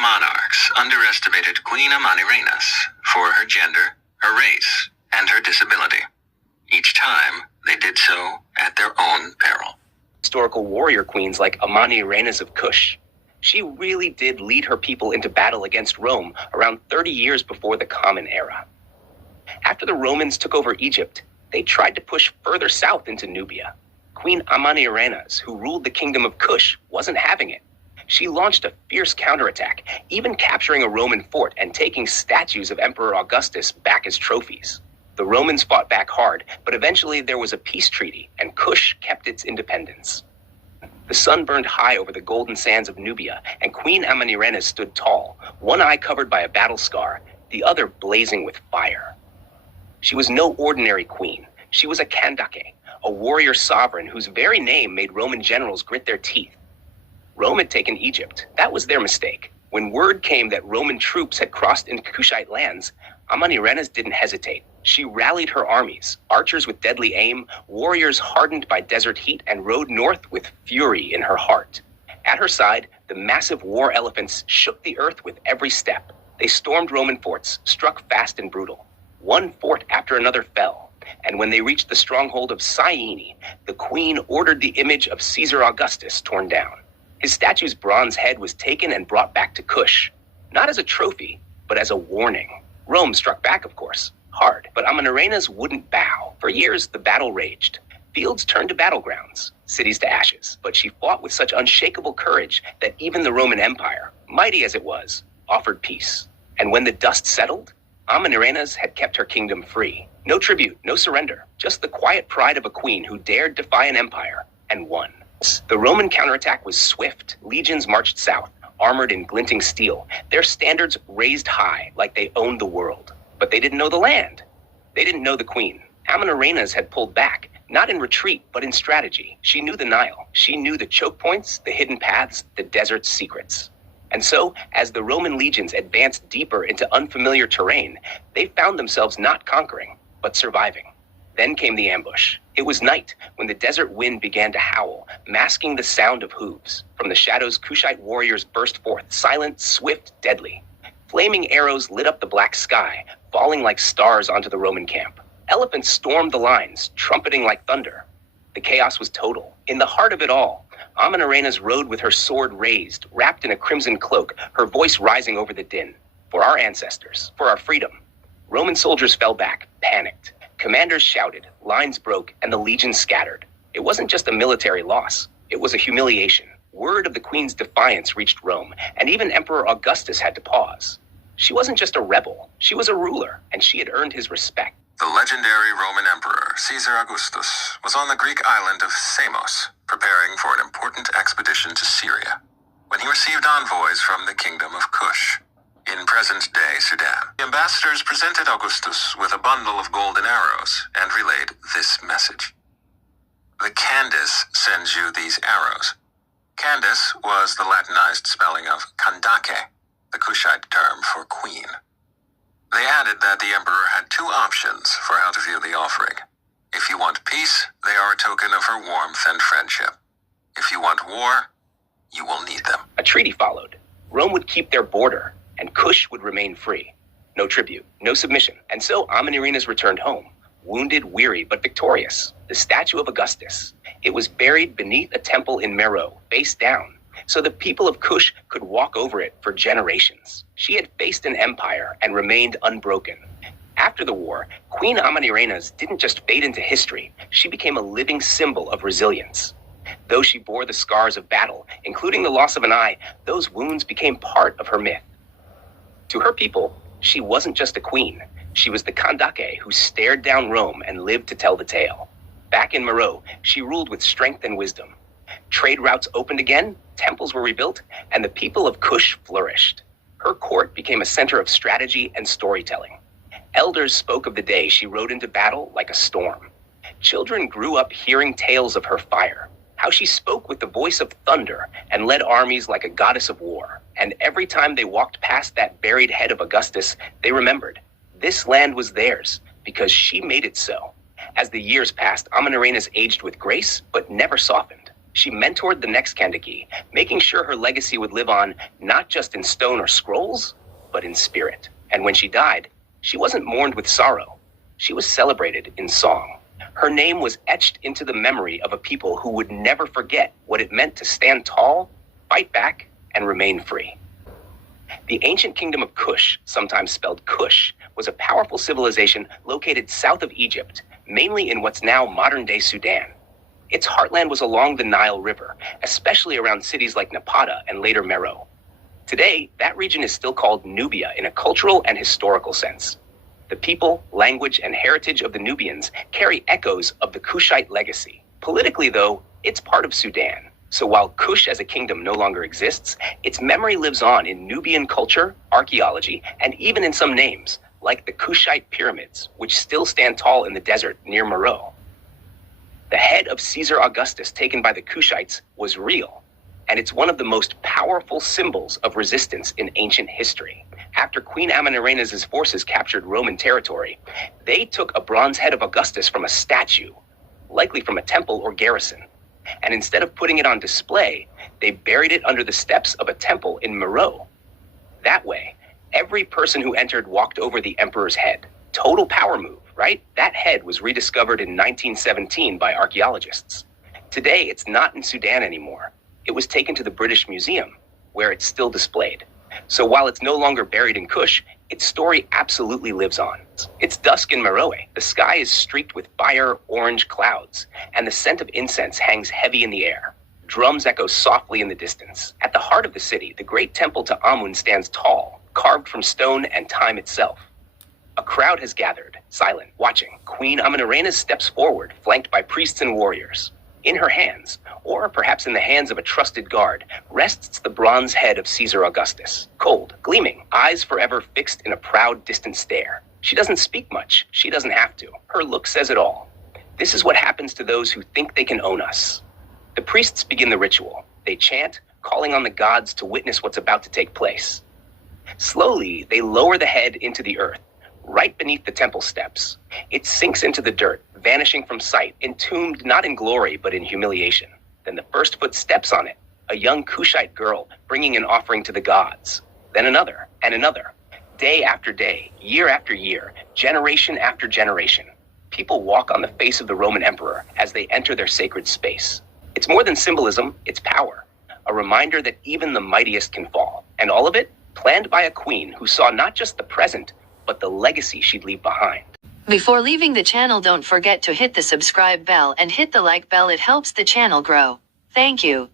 monarchs underestimated Queen Amanurenas for her gender, her race, and her disability. Each time, they did so at their own peril. Historical warrior queens like Amanurenas of Kush. She really did lead her people into battle against Rome around 30 years before the Common Era. After the Romans took over Egypt, they tried to push further south into Nubia. Queen Amanurenas, who ruled the kingdom of Kush, wasn't having it. She launched a fierce counterattack, even capturing a Roman fort and taking statues of Emperor Augustus back as trophies. The Romans fought back hard, but eventually there was a peace treaty, and Kush kept its independence. The sun burned high over the golden sands of Nubia, and Queen Amanurenas stood tall, one eye covered by a battle scar, the other blazing with fire. She was no ordinary queen. She was a Kandake, a warrior sovereign whose very name made Roman generals grit their teeth. Rome had taken Egypt. That was their mistake. When word came that Roman troops had crossed into Kushite lands, Amanurenas didn't hesitate. She rallied her armies, archers with deadly aim, warriors hardened by desert heat, and rode north with fury in her heart. At her side, the massive war elephants shook the earth with every step. They stormed Roman forts, struck fast and brutal. One fort after another fell, and when they reached the stronghold of Syene, the queen ordered the image of Caesar Augustus torn down. His statue's bronze head was taken and brought back to Kush, not as a trophy, but as a warning. Rome struck back, of course, hard, but Amanurenas wouldn't bow. For years, the battle raged. Fields turned to battlegrounds, cities to ashes, but she fought with such unshakable courage that even the Roman Empire, mighty as it was, offered peace. And when the dust settled, Amanurenas had kept her kingdom free. No tribute, no surrender, just the quiet pride of a queen who dared defy an empire and won. The Roman counterattack was swift. Legions marched south, armored in glinting steel, their standards raised high like they owned the world. But they didn't know the land. They didn't know the queen. Amanurenas had pulled back, not in retreat, but in strategy. She knew the Nile. She knew the choke points, the hidden paths, the desert's secrets. And so, as the Roman legions advanced deeper into unfamiliar terrain, they found themselves not conquering, but surviving. Then came the ambush. It was night when the desert wind began to howl, masking the sound of hooves. From the shadows, Kushite warriors burst forth, silent, swift, deadly. Flaming arrows lit up the black sky, falling like stars onto the Roman camp. Elephants stormed the lines, trumpeting like thunder. The chaos was total. In the heart of it all, Amanurenas rode with her sword raised, wrapped in a crimson cloak, her voice rising over the din. For our ancestors, for our freedom. Roman soldiers fell back, panicked. Commanders shouted, lines broke, and the legions scattered. It wasn't just a military loss. It was a humiliation. Word of the queen's defiance reached Rome, and even Emperor Augustus had to pause. She wasn't just a rebel. She was a ruler, and she had earned his respect. The legendary Roman Emperor, Caesar Augustus, was on the Greek island of Samos, preparing for an important expedition to Syria, when he received envoys from the kingdom of Kush, in present-day Sudan. The ambassadors presented Augustus with a bundle of golden arrows and relayed this message. The Candace sends you these arrows. Candace was the Latinized spelling of Kandake, the Kushite term for queen. They added that the emperor had two options for how to view the offering. If you want peace, they are a token of her warmth and friendship. If you want war, you will need them. A treaty followed. Rome would keep their border, and Kush would remain free. No tribute, no submission. And so Amanurenas returned home, wounded, weary, but victorious. The statue of Augustus. It was buried beneath a temple in Meroe, face down, so the people of Kush could walk over it for generations. She had faced an empire and remained unbroken. After the war, Queen Amanurenas didn't just fade into history, she became a living symbol of resilience. Though she bore the scars of battle, including the loss of an eye, those wounds became part of her myth. To her people, she wasn't just a queen. She was the Kandake who stared down Rome and lived to tell the tale. Back in Meroe, she ruled with strength and wisdom. Trade routes opened again, temples were rebuilt, and the people of Kush flourished. Her court became a center of strategy and storytelling. Elders spoke of the day she rode into battle like a storm. Children grew up hearing tales of her fire, how she spoke with the voice of thunder and led armies like a goddess of war. And every time they walked past that buried head of Augustus, they remembered, this land was theirs because she made it so. As the years passed, Amanurenas aged with grace, but never softened. She mentored the next Kandaki, making sure her legacy would live on not just in stone or scrolls, but in spirit. And when she died, she wasn't mourned with sorrow. She was celebrated in song. Her name was etched into the memory of a people who would never forget what it meant to stand tall, fight back, and remain free. The ancient kingdom of Kush, sometimes spelled Kush, was a powerful civilization located south of Egypt, mainly in what's now modern-day Sudan. Its heartland was along the Nile River, especially around cities like Napata and later Meroe. Today, that region is still called Nubia in a cultural and historical sense. The people, language, and heritage of the Nubians carry echoes of the Kushite legacy. Politically, though, it's part of Sudan. So while Kush as a kingdom no longer exists, its memory lives on in Nubian culture, archaeology, and even in some names, like the Kushite pyramids, which still stand tall in the desert near Meroe. The head of Caesar Augustus taken by the Kushites was real, and it's one of the most powerful symbols of resistance in ancient history. After Queen Amanurenas' forces captured Roman territory, they took a bronze head of Augustus from a statue, likely from a temple or garrison, and instead of putting it on display, they buried it under the steps of a temple in Meroe. That way, every person who entered walked over the emperor's head. Total power move, right? That head was rediscovered in 1917 by archaeologists. Today, it's not in Sudan anymore. It was taken to the British Museum, where it's still displayed. So while it's no longer buried in Kush, its story absolutely lives on. It's dusk in Meroe. The sky is streaked with fire orange clouds, and the scent of incense hangs heavy in the air. Drums echo softly in the distance. At the heart of the city, the great temple to Amun stands tall, carved from stone and time itself. A crowd has gathered, silent, watching. Queen Amanurenas steps forward, flanked by priests and warriors. In her hands, or perhaps in the hands of a trusted guard, rests the bronze head of Caesar Augustus. Cold, gleaming, eyes forever fixed in a proud, distant stare. She doesn't speak much. She doesn't have to. Her look says it all. This is what happens to those who think they can own us. The priests begin the ritual. They chant, calling on the gods to witness what's about to take place. Slowly, they lower the head into the earth, right beneath the temple steps. It sinks into the dirt, vanishing from sight, entombed not in glory, but in humiliation. Then the first foot steps on it, a young Kushite girl bringing an offering to the gods. Then another, and another. Day after day, year after year, generation after generation, people walk on the face of the Roman emperor as they enter their sacred space. It's more than symbolism, it's power. A reminder that even the mightiest can fall. And all of it planned by a queen who saw not just the present, but the legacy she'd leave behind. Before leaving the channel, don't forget to hit the subscribe bell and hit the like bell. It helps the channel grow. Thank you.